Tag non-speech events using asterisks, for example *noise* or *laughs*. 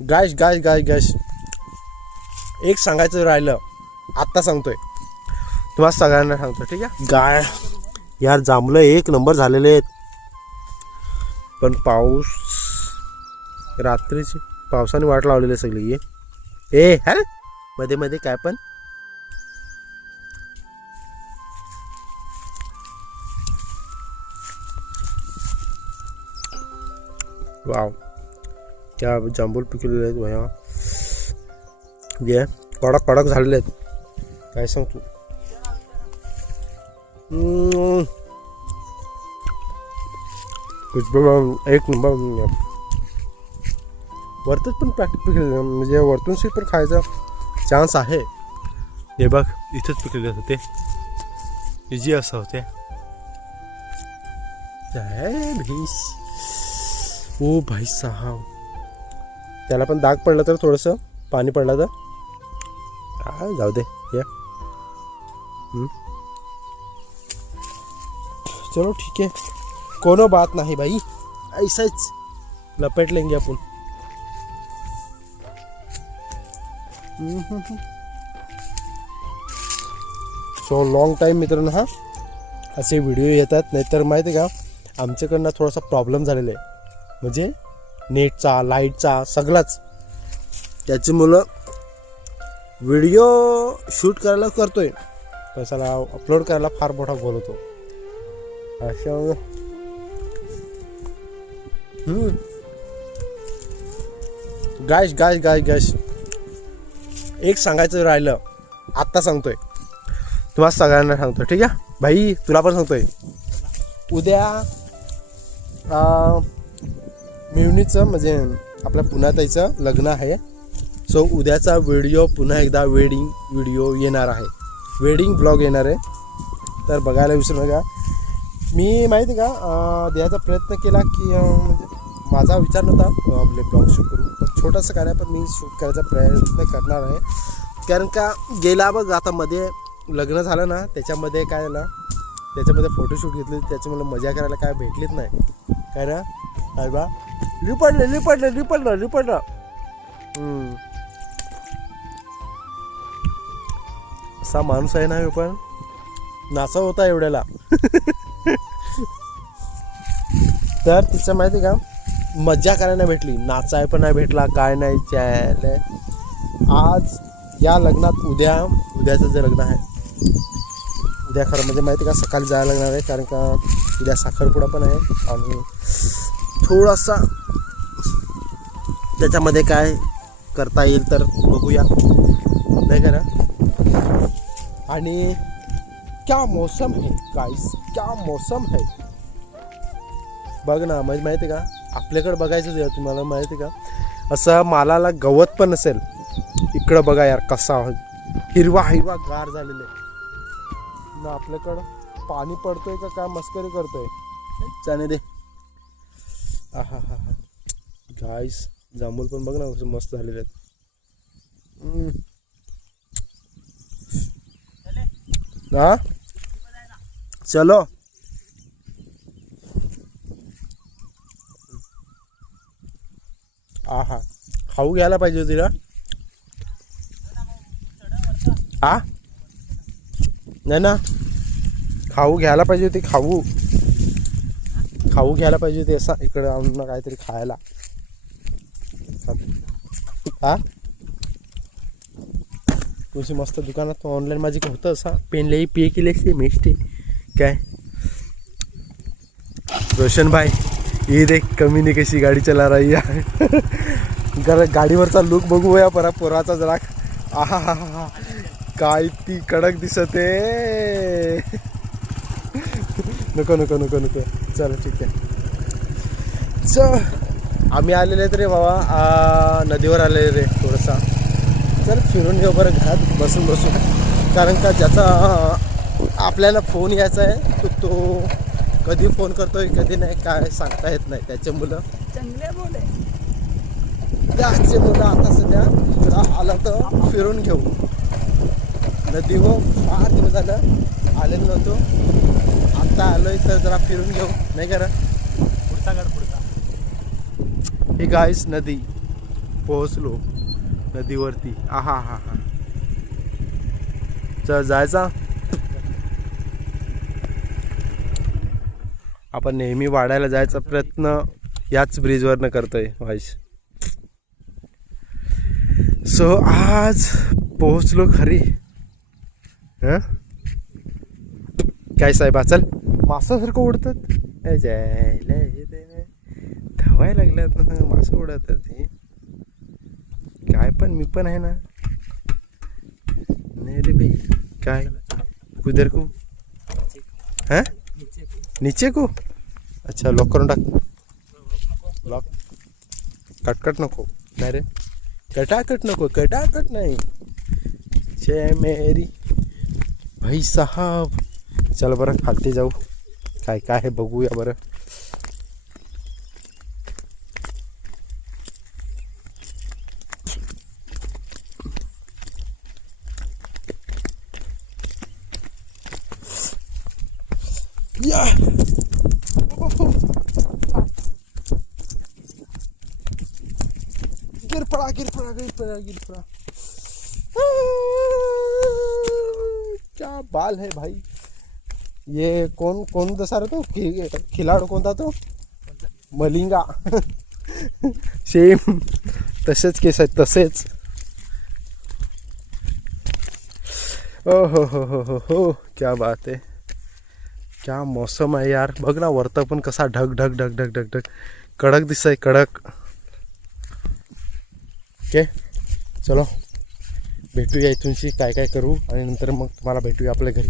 गायश गायश गायश गायश एक सांगायचं राहिलं आत्ता सांगतोय. तुम्हाला सगळ्यांना सांगतो ठीक आहे? गाय यार जांभलं एक नंबर झालेले आहेत. पण पाऊस रात्रीची पावसाने वाट लावलेली सगळी. ये. ए हा? मध्ये मध्ये काय पण? वाव. त्या जांभूल पिकलेले आहेत भया. ये कडक कडक झालेले आहेत. काय सांगतो? एक नंबर वरतच पण पॅकेट पिकलेलं म्हणजे वरतून सीट पण खायचा चान्स आहे. हे बघ इथंच पिकलेले होते इजी असं होते. ओ भाई साहब. त्याला पण दाग पडलं तर थोडंसं पाणी पडलं तर. हा जाऊ दे या. चलो ठीक आहे. कोनो बात नाही भाई ऐसाच लपेट लेंगे आपण सो लॉंग टाईम मित्रांनो हा. असे व्हिडिओ येतात. नाहीतर माहिती आहे का आमच्याकडनं थोडासा प्रॉब्लेम झालेला आहे. म्हणजे नेटचा लाईटचा सगळाच. मुलं व्हिडिओ शूट करायला करतोय. पण त्याला अपलोड करायला फार मोठा गोल होतो. अशा गायश गायश गायश गायश एक सांगायचं राहिलं आत्ता सांगतोय. तुम्हाला सगळ्यांना सांगतो ठीक आहे? भाई तुला पण सांगतोय. उद्या मिवणीचं म्हणजे आपल्या पुन्हा त्याचं लग्न आहे. सो उद्याचा व्हिडिओ पुन्हा एकदा वेडिंग व्हिडिओ येणार आहे. वेडिंग ब्लॉग येणार आहे. तर बघायला विसरू नका. मी माहिती आहे का द्यायचा प्रयत्न केला की म्हणजे माझा विचार नव्हता आपले ब्लॉग शूट करू पण छोटंसं काय पण मी शूट करायचा प्रयत्न करणार आहे. कारण का गेला बघ आता मध्ये लग्न झालं ना त्याच्यामध्ये काय ना त्याच्यामध्ये फोटोशूट घेतले त्याच्यामुळे मजा करायला काय भेटलीच नाही. काय ना काय बा लिपडलं लिपडलं लिपडलं लिपडलं असा माणूस आहे ना ह्यो पण. नाचा होता एवढ्याला. तर तिचं माहिती का? मज्जा करायला नाही भेटली. नाचाय पण नाही भेटला काय नाही चायला. आज या लग्नात उद्या उद्याचं जे लग्न आहे उद्या खरं म्हणजे माहिती का? सकाळी जायला लागणार आहे कारण का उद्या साखरपुडा पण आहे आणि थोडासा त्याच्यामध्ये काय करता येईल तर बघूया. नाही का ना? आणि क्या मौसम है गाईस क्या मौसम है? बघ ना म्हणजे माहिती आहे का? आपल्याकडे बघायचं आहे तुम्हाला माहिती आहे का? असं मालाला गवत पण नसेल इकडं बघा यार कसा हिरवा हिरवा गार झालेलं आहे. ना आपल्याकडं पाणी पडतोय का काय मस्करी करतोय? जाणे दे. आहा हा हा गाईस जांभूळ पण बघ ना कसं मस्त झालेले आहेत. हा? चलो. आहा. खाऊ घ्यायला पाहिजे होती ना? आ? नाही ना. खाऊ घ्यायला पाहिजे होती खाऊ. खाऊ घ्यायला पाहिजे ते असा इकडे आणून काहीतरी खायला. हा? तुझी मस्त दुकानात ऑनलाईन माझी होतं असा. पेन लई पे केले असते मेस्टे काय? रोशन भाई ये देख कमी नाही कशी गाडी चला रही आहे. जरा गाडीवरचा लुक बघूया परा पोराचा जरा. आहा हा हा हा काय ती कडक दिसत. आहे *laughs* नको नको नको नको. चल ठीक आहे. चल आम्ही आलेले रे बाबा. नदीवर आलेले रे थोडंसा. चल फिरून घेऊ बरं घरात बसून बसून. कारण का ज्याचा आपल्याला फोन यायचा आहे तो तो कधी फोन करतोय कधी नाही काय सांगता येत नाही. त्याच्यामुळं चांगले बोले त्याचे मुलं आता सध्या इकडं आला तर फिरून घेऊ. नदीवर फार दिवस झालं आलेलो नव्हतो. आता आलोय तर जरा फिरून घेऊ. नाही करा पुढचा काढ पुढचा. ही गाईस नदी. पोहोचलो. नदीवरती. आहा हा हा. चल जायचा? आपण नेहमी वाढायला जायचा प्रयत्न याच ब्रिजवरनं करतोय वाईस सो आज पोहोचलो खरी. हं? काय साहेबा चल. मासासारखं उडतात जायला धवायला लागल्यात ना मासं उडतात हे काय पण मी पण आहे ना. नाही रे भाई काय? कुदर को हा? नीचे को अच्छा लॉक करून टाक. लॉक कटकट नको. नाही रे. कटाकट नको कटाकट नाही. छे मेरी. भाई साहब. चल बरं खालते जाऊ. काय काय आहे बघूया बरं. गिर पड़ा गिर पड़ा गिर पड़ा गिर पड़ा. क्या बाल है भाई. ये कौन कौन जसा रे तो? खि- खिलाडू कोणता तो? मलिंगा। *laughs* सेम तसेच केस आहेत तसेच। ओ हो हो हो हो हो क्या बात आहे क्या मौसम आहे यार। बघ ना वरतं पण कसा ढग ढग ढग ढग ढग ढग। कडक दिसतंय कडक। ओके चलो. भेटूया इथूनशी काय काय करू? आणि नंतर मग तुम्हाला भेटूया आपल्या घरी.